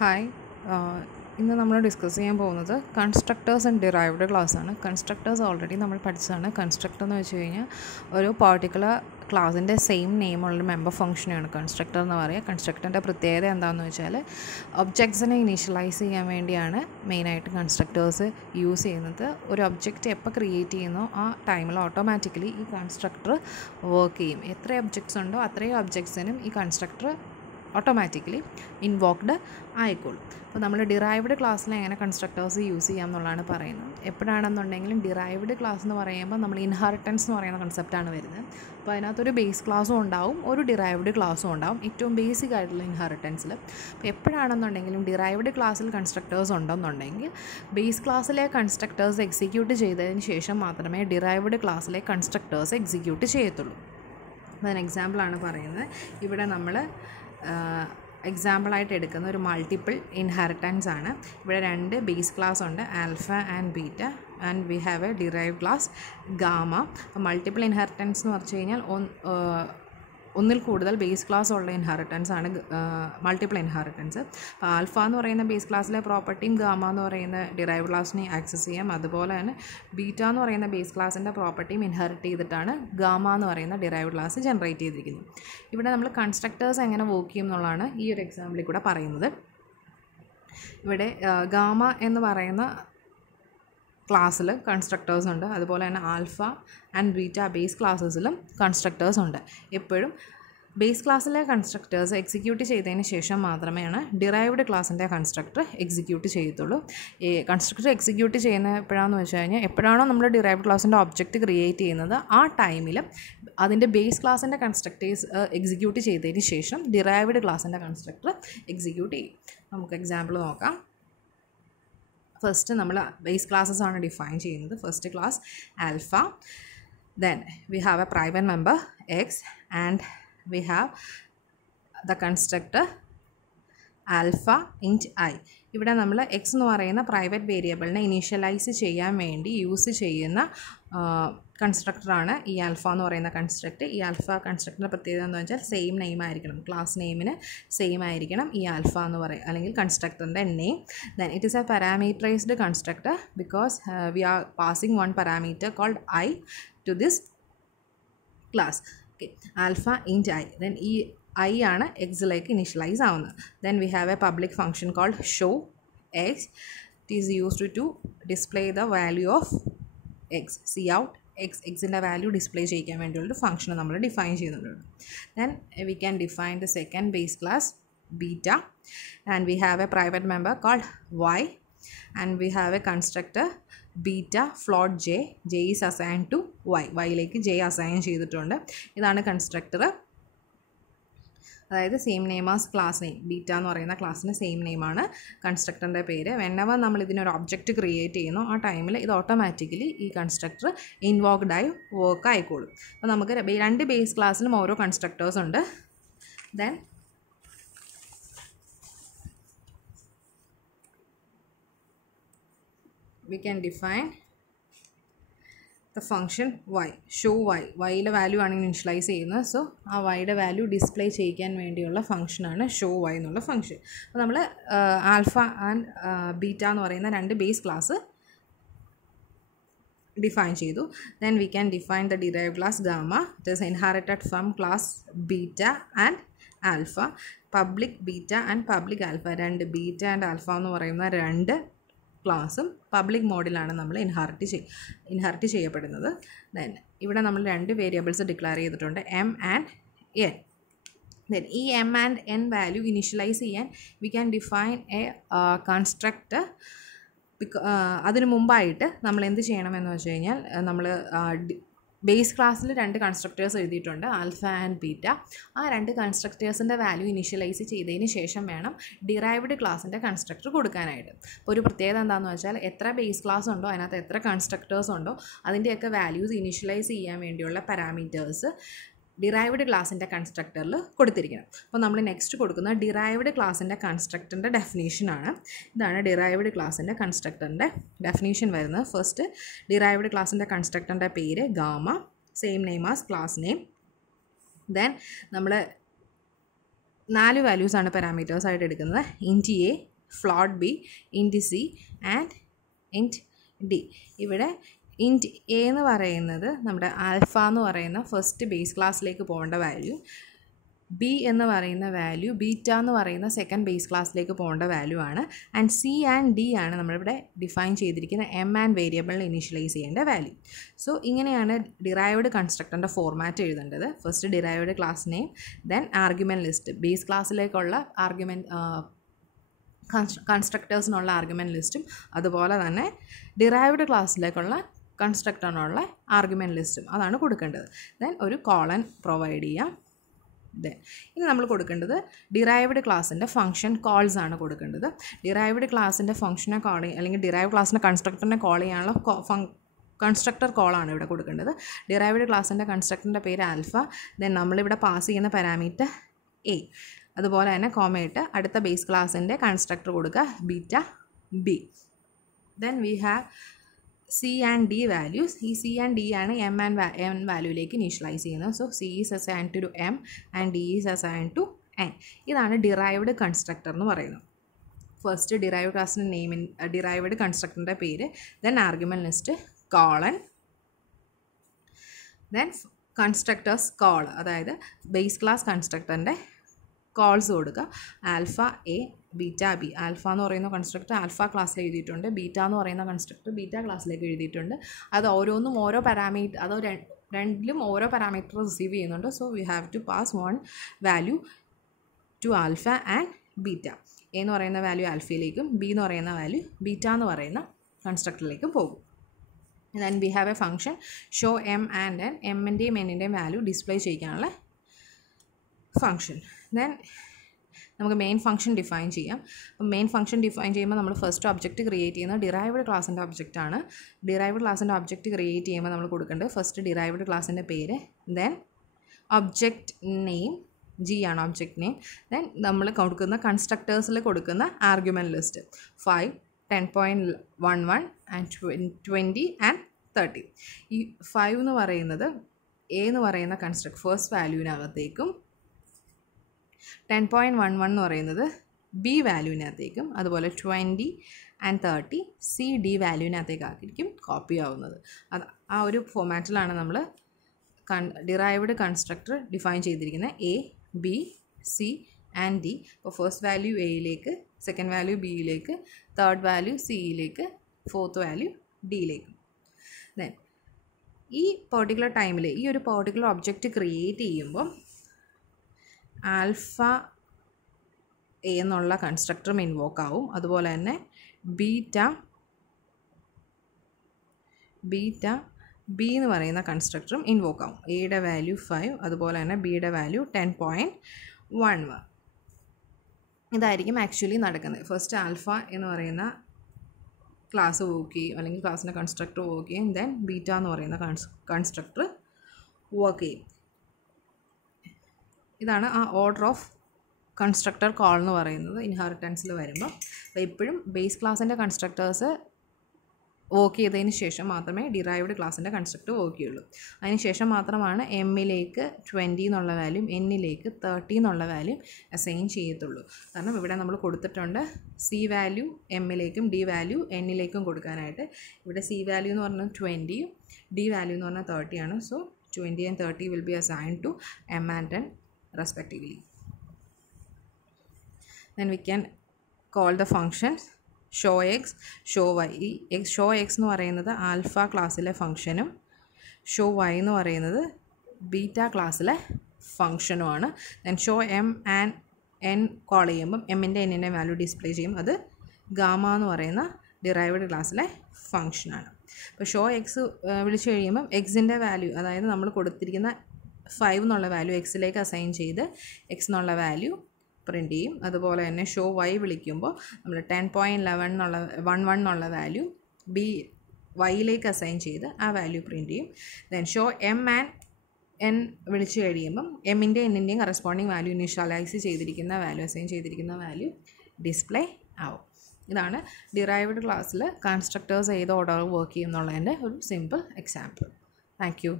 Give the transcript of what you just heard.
Hi ഇന്ന് നമ്മൾ discuss ചെയ്യാൻ പോകുന്നത് കൺസ്ട്രക്ടേഴ്സ് ആൻഡ് ഡിറൈവ്ഡ് ക്ലാസ് ആണ്. കൺസ്ട്രക്ടേഴ്സ് ഓൾറെഡി നമ്മൾ പഠിച്ചതാണ്. കൺസ്ട്രക്ടർ എന്ന് വെച്ച് കഴിഞ്ഞാൽ ഒരു പർട്ടിക്കുലർ ക്ലാസിൻ്റെ സെയിം നെയിമുള്ളൊരു മെമ്പർ ഫംഗ്ഷനെയാണ് കൺസ്ട്രക്ടർ എന്ന് പറയുക. കൺസ്ട്രക്ടറിൻ്റെ പ്രത്യേകത എന്താണെന്ന് വെച്ചാൽ ഒബ്ജക്ട്സിനെ ഇനീഷ്യലൈസ് ചെയ്യാൻ വേണ്ടിയാണ് മെയിനായിട്ട് കൺസ്ട്രക്ടേഴ്സ് യൂസ് ചെയ്യുന്നത്. ഒരു ഒബ്ജക്റ്റ് എപ്പോൾ ക്രിയേറ്റ് ചെയ്യുന്നോ ആ ടൈമിൽ ഓട്ടോമാറ്റിക്കലി ഈ കൺസ്ട്രക്ടർ വർക്ക് ചെയ്യും. എത്ര ഒബ്ജക്ട്സ് ഉണ്ടോ അത്രയും ഒബ്ജക്ട്സിനും ഈ കൺസ്ട്രക്ടർ ഓട്ടോമാറ്റിക്കലി ഇൻവോക്ഡ് ആയിക്കോളും. അപ്പോൾ നമ്മൾ ഡിറൈവ്ഡ് ക്ലാസ്സിൽ എങ്ങനെ കൺസ്ട്രക്ടേഴ്സ് യൂസ് ചെയ്യാം എന്നുള്ളതാണ് പറയുന്നത്. എപ്പോഴാണെന്നുണ്ടെങ്കിലും ഡിറൈവ്ഡ് ക്ലാസ് എന്ന് പറയുമ്പോൾ നമ്മൾ ഇൻഹെറിറ്റൻസ് എന്ന് പറയുന്ന കൺസെപ്റ്റാണ് വരുന്നത്. അപ്പോൾ അതിനകത്തൊരു ബേസ് ക്ലാസ്സും ഉണ്ടാവും, ഒരു ഡിറൈവ്ഡ് ക്ലാസ്സും ഉണ്ടാവും, ഏറ്റവും ബേസിക് ആയിട്ടുള്ള ഇൻഹെറിറ്റൻസിൽ. അപ്പോൾ എപ്പോഴാണെന്നുണ്ടെങ്കിലും ഡിറൈവ്ഡ് ക്ലാസ്സിൽ കൺസ്ട്രക്ടേഴ്സ് ഉണ്ടെന്നുണ്ടെങ്കിൽ ബേസ് ക്ലാസ്സിലെ കൺസ്ട്രക്ടേഴ്സ് എക്സിക്യൂട്ട് ചെയ്തതിന് ശേഷം മാത്രമേ ഡിറൈവ്ഡ് ക്ലാസ്സിലെ കൺസ്ട്രക്ടേഴ്സ് എക്സിക്യൂട്ട് ചെയ്യത്തുള്ളൂ. അതിന് എക്സാമ്പിളാണ് പറയുന്നത്. ഇവിടെ നമ്മൾ എക്സാമ്പിളായിട്ട് എടുക്കുന്ന ഒരു മൾട്ടിപ്പിൾ ഇൻഹെറിറ്റൻസ് ആണ്. ഇവിടെ രണ്ട് ബേസ് ക്ലാസ് ഉണ്ട്, alpha and beta, and we have A derived class gamma. അപ്പോൾ മൾട്ടിപ്പിൾ ഇൻഹെറിറ്റൻസ് എന്ന് പറഞ്ഞു കഴിഞ്ഞാൽ ഒന്നിൽ കൂടുതൽ ബേസ് ക്ലാസ് ഉള്ള ഇൻഹെറിറ്റൻസ് ആണ് മൾട്ടിപ്പിൾ ഇൻഹെറിറ്റൻസ്. അപ്പോൾ ആൽഫ എന്ന് പറയുന്ന ബേസ് ക്ലാസ്സിലെ പ്രോപ്പർട്ടിയും ഗാമ എന്ന് പറയുന്ന ഡിറൈവ്ഡ് ക്ലാസ്സിനെ ആക്സസ് ചെയ്യാം. അതുപോലെ തന്നെ ബീറ്റ എന്ന് പറയുന്ന ബേസ് ക്ലാസ്സിൻ്റെ പ്രോപ്പർട്ടിയും ഇൻഹെറിറ്റ് ചെയ്തിട്ടാണ് ഗാമ എന്ന് പറയുന്ന ഡിറൈവ്ഡ് ക്ലാസ് ജനറേറ്റ് ചെയ്തിരിക്കുന്നത്. ഇവിടെ നമ്മൾ കൺസ്ട്രക്ടേഴ്സ് എങ്ങനെ വർക്ക് ചെയ്യും എന്നുള്ളതാണ് ഈ ഒരു എക്സാമ്പിളിൽ കൂടെ പറയുന്നത്. ഇവിടെ ഗാമ എന്ന് പറയുന്ന ക്ലാസ്സിൽ കൺസ്ട്രക്ടേഴ്സ് ഉണ്ട്, അതുപോലെ തന്നെ ആൽഫ ആൻഡ് ബീറ്റ ബേസ് ക്ലാസ്സസിലും കൺസ്ട്രക്ടേഴ്സ് ഉണ്ട്. എപ്പോഴും ബേസ് ക്ലാസ്സിലെ കൺസ്ട്രക്ടേഴ്സ് എക്സിക്യൂട്ട് ചെയ്തതിന് ശേഷം മാത്രമേ ഡിറൈവ്ഡ് ക്ലാസ്സിൻ്റെ കൺസ്ട്രക്ടർ എക്സിക്യൂട്ട് ചെയ്യത്തുള്ളൂ. ഈ കൺസ്ട്രക്ടർ എക്സിക്യൂട്ട് ചെയ്യുന്ന എപ്പോഴാണെന്ന് വെച്ച് കഴിഞ്ഞാൽ എപ്പോഴാണോ നമ്മൾ ഡിറൈവ്ഡ് ക്ലാസ്സിൻ്റെ ഒബ്ജക്റ്റ് ക്രിയേറ്റ് ചെയ്യുന്നത് ആ ടൈമിൽ അതിൻ്റെ ബേസ് ക്ലാസ്സിൻ്റെ കൺസ്ട്രക്ടേഴ്സ് എക്സിക്യൂട്ട് ചെയ്തതിന് ശേഷം ഡിറൈവ്ഡ് ക്ലാസ്സിൻ്റെ കൺസ്ട്രക്ടർ എക്സിക്യൂട്ട് ചെയ്യും. നമുക്ക് എക്സാമ്പിൾ നോക്കാം. ഫസ്റ്റ് നമ്മൾ ബേസ് ക്ലാസ്സസ് ആണ് ഡിഫൈൻ ചെയ്യുന്നത്. First class alpha, then we have a private member X and we have the constructor alpha int I. ഇവിടെ നമ്മൾ എക്സ് എന്ന് പറയുന്ന പ്രൈവറ്റ് വേരിയബിളിനെ ഇനീഷ്യലൈസ് ചെയ്യാൻ വേണ്ടി യൂസ് ചെയ്യുന്ന കൺസ്ട്രക്ടറാണ് ഈ ആൽഫ എന്ന് പറയുന്ന കൺസ്ട്രക്ട്. ഈ ആൽഫ കൺസ്ട്രക്ടറിൻ്റെ പ്രത്യേകത എന്ന് വെച്ചാൽ സെയിം നെയിം ആയിരിക്കണം, ക്ലാസ് നെയിമിന് സെയിം ആയിരിക്കണം ഈ ആൽഫ എന്ന് പറയും, അല്ലെങ്കിൽ കൺസ്ട്രക്ടറിൻ്റെ name. Then it is a parameterized constructor because we are passing one parameter called I to this class. Okay, alpha int I. Then ഈ ഐ ആണ് എക്സിലേക്ക് ഇനീഷ്യലൈസ് ആവുന്നത്. Then we have a public function called show X. It is used to display the value of X. C out എക്സിൻ്റെ value display ചെയ്യിക്കാൻ വേണ്ടിയുള്ളൊരു function നമ്മൾ define ചെയ്യുന്നുണ്ട്. Then we can define the second base class beta and we have a private member called Y and we have a constructor beta float J. J is assign to Y. വൈയിലേക്ക് J assign ചെയ്തിട്ടുണ്ട്. ഇതാണ് constructor, അതായത് same name as class name. Beta എന്ന് പറയുന്ന ക്ലാസ്സിന് same നെയിമാണ് കൺസ്ട്രക്ടറിൻ്റെ പേര്. വെന്നെവർ നമ്മൾ ഇതിനൊരു ഒബ്ജക്റ്റ് ക്രിയേറ്റ് ചെയ്യുന്നു ആ ടൈമിൽ ഇത് ഓട്ടോമാറ്റിക്കലി ഈ കൺസ്ട്രക്ടർ ഇൻവോക്ഡായി വർക്ക് ആയിക്കോളും. അപ്പോൾ നമുക്ക് രണ്ട് ബേസ് ക്ലാസ്സിലും ഓരോ കൺസ്ട്രക്ടേഴ്സ് ഉണ്ട്. Then we can define the function y, show y. വൈയിലെ വാല്യൂ ആണ് ഇനിഷ്യലൈസ് ചെയ്യുന്നത്. സോ ആ വൈയുടെ വാല്യൂ ഡിസ്പ്ലേ ചെയ്യിക്കാൻ വേണ്ടിയുള്ള ഫംഗ്ഷനാണ് ഷോ വൈ എന്നുള്ള ഫംഗ്ഷൻ. അപ്പോൾ നമ്മൾ ആൽഫ ആൻഡ് ബീറ്റ എന്ന് പറയുന്ന രണ്ട് ബേസ് ക്ലാസ് ഡിഫൈൻ ചെയ്തു. Then we can define the derived class gamma. It is inherited from class beta and alpha. Public beta and public alpha, രണ്ട് ബീറ്റ ആൻഡ് ആൽഫ എന്ന് പറയുന്ന രണ്ട് ക്ലാസ്സും പബ്ലിക് മോഡിലാണ് നമ്മൾ ഇൻഹെറിറ്റ് ചെയ്യപ്പെടുന്നത്. ദെൻ ഇവിടെ നമ്മൾ രണ്ട് വേരിയബിൾസ് ഡിക്ലെയർ ചെയ്തിട്ടുണ്ട്, എം ആൻഡ് എൻ. ദെൻ ഈ M and N value initialize ചെയ്യാൻ we can define a constructor. അതിന് മുമ്പായിട്ട് നമ്മൾ എന്ത് ചെയ്യണമെന്ന് വെച്ച് കഴിഞ്ഞാൽ നമ്മൾ ബേസ് ക്ലാസ്സിൽ രണ്ട് കൺസ്ട്രക്ടേഴ്സ് എഴുതിയിട്ടുണ്ട്, ആൽഫ ആൻഡ് ബീറ്റ. ആ രണ്ട് കൺസ്ട്രക്ടേഴ്സിൻ്റെ വാല്യൂ ഇനീഷ്യലൈസ് ചെയ്തതിന് ശേഷം വേണം ഡിറൈവ്ഡ് ക്ലാസ്സിൻ്റെ കൺസ്ട്രക്ടർ കൊടുക്കാനായിട്ട്. അപ്പോൾ ഒരു പ്രത്യേകത എന്താണെന്ന് വെച്ചാൽ എത്ര ബേസ് ക്ലാസ് ഉണ്ടോ അതിനകത്ത് എത്ര കൺസ്ട്രക്ടേഴ്സ് ഉണ്ടോ അതിൻ്റെയൊക്കെ വാല്യൂസ് ഇനീഷ്യലൈസ് ചെയ്യാൻ വേണ്ടിയുള്ള പാരാമീറ്റേഴ്സ് ഡിറൈവ്ഡ് ക്ലാസ്സിൻ്റെ കൺസ്ട്രക്ടറിൽ കൊടുത്തിരിക്കണം. അപ്പോൾ നമ്മൾ നെക്സ്റ്റ് കൊടുക്കുന്ന ഡിറൈവ്ഡ് ക്ലാസ്സിൻ്റെ കൺസ്ട്രക്ടറിൻ്റെ ഡെഫിനേഷനാണ്. ഇതാണ് ഡിറൈവ്ഡ് ക്ലാസ്സിൻ്റെ കൺസ്ട്രക്ടറിൻ്റെ ഡെഫിനേഷൻ വരുന്നത്. ഫസ്റ്റ് ഡിറൈവ്ഡ് ക്ലാസ്സിൻ്റെ കൺസ്ട്രക്ടറിൻ്റെ പേര് gamma, same name as class name. Then നമ്മൾ 4 വാല്യൂസാണ് പാരാമീറ്റേഴ്സായിട്ട് എടുക്കുന്നത്. Int A, float B, int C and int D. ഇവിടെ ഇൻറ്റ് എ എന്ന് പറയുന്നത് നമ്മുടെ ആൽഫ എന്ന് പറയുന്ന ഫസ്റ്റ് ബേസ് ക്ലാസ്സിലേക്ക് പോകേണ്ട വാല്യൂ, ബി എന്ന് പറയുന്ന വാല്യൂ ബീറ്റ എന്ന് പറയുന്ന സെക്കൻഡ് ബേസ് ക്ലാസ്സിലേക്ക് പോകേണ്ട വാല്യൂ ആണ്. ആൻഡ് സി ആൻഡ് ഡി ആണ് നമ്മളിവിടെ ഡിഫൈൻ ചെയ്തിരിക്കുന്ന എം ആൻഡ് വേരിയബിളിനെ ഇനീഷ്യലൈസ് ചെയ്യേണ്ട വാല്യൂ. സോ ഇങ്ങനെയാണ് ഡിറൈവ്ഡ് കൺസ്ട്രക്ടറിൻ്റെ ഫോർമാറ്റ് എഴുതേണ്ടത്. First derived class name, then argument list, base ക്ലാസ്സിലേക്കുള്ള കൺസ്ട്രക്ടേഴ്സിനുള്ള ആർഗ്യുമെൻറ്റ് ലിസ്റ്റും അതുപോലെ തന്നെ ഡിറൈവ്ഡ് ക്ലാസ്സിലേക്കുള്ള കൺസ്ട്രക്ടറിനുള്ള ആർഗ്യുമെൻറ്റ് ലിസ്റ്റും അതാണ് കൊടുക്കേണ്ടത്. ദെൻ ഒരു കോളൻ പ്രൊവൈഡ് ചെയ്യാം. ഇനി നമ്മൾ കൊടുക്കേണ്ടത് ഡിറൈവ്ഡ് ക്ലാസ്സിൻ്റെ ഫംഗ്ഷൻ കോൾസ് ആണ് കൊടുക്കേണ്ടത്. ഡിറൈവ്ഡ് ക്ലാസ്സിൻ്റെ ഫംഗ്ഷനെ കോൾ അല്ലെങ്കിൽ ഡിറൈവ്ഡ് ക്ലാസ്സിൻ്റെ കൺസ്ട്രക്ടറിനെ കോൾ ചെയ്യാനുള്ള കൺസ്ട്രക്ടർ കോളാണ് ഇവിടെ കൊടുക്കേണ്ടത്. ഡിറൈവ്ഡ് ക്ലാസ്സിൻ്റെ കൺസ്ട്രക്ടറിൻ്റെ പേര് ആൽഫ, ദെൻ നമ്മളിവിടെ പാസ് ചെയ്യുന്ന പാരാമീറ്റർ എ, അതുപോലെ തന്നെ കോമയിട്ട് അടുത്ത ബേസ് ക്ലാസ്സിൻ്റെ കൺസ്ട്രക്ടർ കൊടുക്കുക beta B. Then we have C and D values. ഈ സി ആൻഡ് ഡി ആണ് എം വാല്യൂയിലേക്ക് ഇനീഷ്യലൈസ് ചെയ്യുന്നത്. So C is assigned to M and D is assigned to N. ഇതാണ് ഡിറൈവ്ഡ് കൺസ്ട്രക്ടർ എന്ന് പറയുന്നത്. ഫസ്റ്റ് ഡിറൈവ്ഡ് ക്ലാസ്സിൻ്റെ നെയിമിൻ ഡിറൈവ്ഡ് കൺസ്ട്രക്ടറിൻ്റെ പേര്, then argument list colon, then constructors call, അതായത് ബേസ് ക്ലാസ് കൺസ്ട്രക്ടറിൻ്റെ കോൾസ് കൊടുക്കുക. Alpha A, beta B. Alpha എന്ന് പറയുന്ന കൺസ്ട്രക്ടർ ആൽഫ ക്ലാസ്സിൽ എഴുതിയിട്ടുണ്ട്, ബീറ്റ എന്ന് പറയുന്ന കൺസ്ട്രക്ടർ ബീറ്റ ക്ലാസ്സിലേക്ക് എഴുതിയിട്ടുണ്ട്. അത് ഓരോന്നും ഓരോ പാരാമീറ്റർ, അത് രണ്ടിലും ഓരോ പാരാമീറ്റർ റിസീവ് ചെയ്യുന്നുണ്ട്. So we have to pass one value to alpha and beta. A എന്ന് പറയുന്ന വാല്യൂ ആൽഫയിലേക്കും ബി എന്ന് പറയുന്ന വാല്യൂ ബീറ്റ എന്ന് പറയുന്ന കൺസ്ട്രക്ടറിലേക്കും പോകും. Then we have a function show M and N, എമ്മിൻ്റെയും എന്നിൻ്റെയും വാല്യൂ ഡിസ്പ്ലേ ചെയ്യാനുള്ള ഫംഗ്ഷൻ. ദെൻ നമുക്ക് മെയിൻ ഫംഗ്ഷൻ ഡിഫൈൻ ചെയ്യാം. മെയിൻ ഫംഗ്ഷൻ ഡിഫൈൻ ചെയ്യുമ്പോൾ നമ്മൾ ഫസ്റ്റ് ഒബ്ജക്റ്റ് ക്രിയേറ്റ് ചെയ്യുന്നത് ഡിറൈവ്ഡ് ക്ലാസ്സിൻ്റെ ഒബ്ജക്റ്റാണ്. ഡിറൈവ്ഡ് ക്ലാസ്സിൻ്റെ ഒബ്ജക്റ്റ് ക്രിയേറ്റ് ചെയ്യുമ്പോൾ നമ്മൾ കൊടുക്കേണ്ടത് ഫസ്റ്റ് ഡിറൈവ്ഡ് ക്ലാസ്സിൻ്റെ പേര്, ദെൻ ഒബ്ജക്റ്റ് നെയിം, ജി ആണ് ഒബ്ജക്റ്റ് നെയിം, ദെൻ നമ്മൾ കൊടുക്കുന്ന കൺസ്ട്രക്ടേഴ്സിൽ കൊടുക്കുന്ന ആർഗ്യുമെൻറ്റ് ലിസ്റ്റ് 5, 10.11 ആൻഡ് 20 ആൻഡ് 30. ഈ 5 എന്ന് പറയുന്നത് എ എന്ന് പറയുന്ന ഫസ്റ്റ് വാല്യൂവിനകത്തേക്കും 10.11 എന്ന് പറയുന്നത് ബി വാല്യൂവിനകത്തേക്കും അതുപോലെ 20 ആൻഡ് 30 സി ഡി വാല്യൂവിനകത്തേക്കായിരിക്കും കോപ്പി ആവുന്നത്. അത് ആ ഒരു ഫോമാറ്റിലാണ് നമ്മൾ ഡിറൈവ്ഡ് കൺസ്ട്രക്ടർ ഡിഫൈൻ ചെയ്തിരിക്കുന്നത്. A, B, C and D. ഇപ്പോൾ ഫസ്റ്റ് വാല്യൂ എയിലേക്ക്, സെക്കൻഡ് വാല്യൂ ബിയിലേക്ക്, തേർഡ് വാല്യൂ സിയിലേക്ക്, ഫോർത്ത് വാല്യൂ ഡിയിലേക്ക്. ദെൻ ഈ പെർട്ടിക്കുലർ ടൈമിൽ ഈ ഒരു പെർട്ടിക്കുലർ ഒബ്ജക്റ്റ് ക്രിയേറ്റ് ചെയ്യുമ്പോൾ ആൽഫ എ എന്നുള്ള കൺസ്ട്രക്ടറും ഇൻവോക്ക് ആവും, അതുപോലെ തന്നെ ബീറ്റ ബി എന്ന് പറയുന്ന കൺസ്ട്രക്ടറും ഇൻവോക്ക് ആവും. എയുടെ വാല്യൂ 5, അതുപോലെ തന്നെ ബിയുടെ വാല്യൂ 10.11. ഇതായിരിക്കും ആക്ച്വലി നടക്കുന്നത്. ഫസ്റ്റ് ആൽഫ എന്ന് പറയുന്ന ക്ലാസ് വർക്ക് ചെയ്യും, അല്ലെങ്കിൽ ക്ലാസ്സിൻ്റെ കൺസ്ട്രക്ടർ വർക്ക് ചെയ്യും. ദെൻ ബീറ്റ എന്ന് പറയുന്ന കൺസ്ട്രക്ടർ വർക്ക് ചെയ്യും. ഇതാണ് ആ ഓർഡർ ഓഫ് കൺസ്ട്രക്ടർ കോൾ എന്ന് പറയുന്നത് ഇൻഹെറിറ്റൻസിൽ വരുമ്പോൾ. അപ്പോൾ എപ്പോഴും ബേസ് ക്ലാസ്സിൻ്റെ കൺസ്ട്രക്ടേഴ്സ് വർക്ക് ചെയ്തതിന് ശേഷം മാത്രമേ ഡിറൈവ്ഡ് ക്ലാസ്സിൻ്റെ കൺസ്ട്രക്ടർ വർക്ക് ചെയ്യുള്ളൂ. അതിന് ശേഷം മാത്രമാണ് എമ്മിലേക്ക് 20 എന്നുള്ള വാല്യൂ, എന്നിലേക്ക് 30 എന്നുള്ള വാല്യൂ അസൈൻ ചെയ്യത്തുള്ളൂ. കാരണം ഇവിടെ നമ്മൾ കൊടുത്തിട്ടുണ്ട് സി വാല്യൂ എമ്മിലേക്കും ഡി വാല്യൂ എന്നിലേക്കും കൊടുക്കാനായിട്ട്. ഇവിടെ സി വാല്യൂ എന്ന് പറഞ്ഞാൽ 20, ഡി വാല്യൂ എന്ന് പറഞ്ഞാൽ 30 ആണ്. So 20 and 30 will be assigned to m and n respectively. Then we can call the functions show x, show y. show x എന്ന് പറയുന്നത് ആൽഫ ക്ലാസ്സിലെ ഫംഗ്ഷനും ഷോ y എന്ന് പറയുന്നത് ബീറ്റ ക്ലാസ്സിലെ ഫംഗ്ഷനുമാണ്. Then show M and N call ചെയ്യുമ്പം എമ്മിൻ്റെ എന്നിൻ്റെ വാല്യൂ ഡിസ്പ്ലേ ചെയ്യും. അത് ഗാമ എന്ന് പറയുന്ന ഡിറൈവ്ഡ് ക്ലാസ്സിലെ ഫംഗ്ഷനാണ്. അപ്പോൾ ഷോ എക്സ് വിളിച്ചു കഴിയുമ്പം എക്സിൻ്റെ വാല്യൂ, അതായത് നമ്മൾ കൊടുത്തിരിക്കുന്ന 5 എന്നുള്ള വാല്യൂ എക്സിലേക്ക് അസൈൻ ചെയ്ത് എക്സ് എന്നുള്ള വാല്യൂ പ്രിൻറ്റ് ചെയ്യും. അതുപോലെ തന്നെ ഷോ വൈ വിളിക്കുമ്പോൾ നമ്മൾ 10.11 എന്നുള്ള വാല്യൂ ബി വൈയിലേക്ക് അസൈൻ ചെയ്ത് ആ വാല്യൂ പ്രിൻറ്റ് ചെയ്യും. Then show M and N വിളിച്ചു കഴിയുമ്പം എമ്മിൻ്റെ എന്നിൻ്റെയും കറസ്പോണ്ടിങ് വാല്യൂ ഇനീഷ്യലൈസ് ചെയ്തിരിക്കുന്ന വാല്യൂ, അസൈൻ ചെയ്തിരിക്കുന്ന വാല്യൂ ഡിസ്പ്ലേ ആവും. ഇതാണ് ഡിറൈവ്ഡ് ക്ലാസ്സിൽ കൺസ്ട്രക്ടേഴ്സ് ഏത് ഓർഡർ വർക്ക് ചെയ്യും എന്നുള്ളതിൻ്റെ ഒരു സിമ്പിൾ എക്സാമ്പിൾ. Thank you.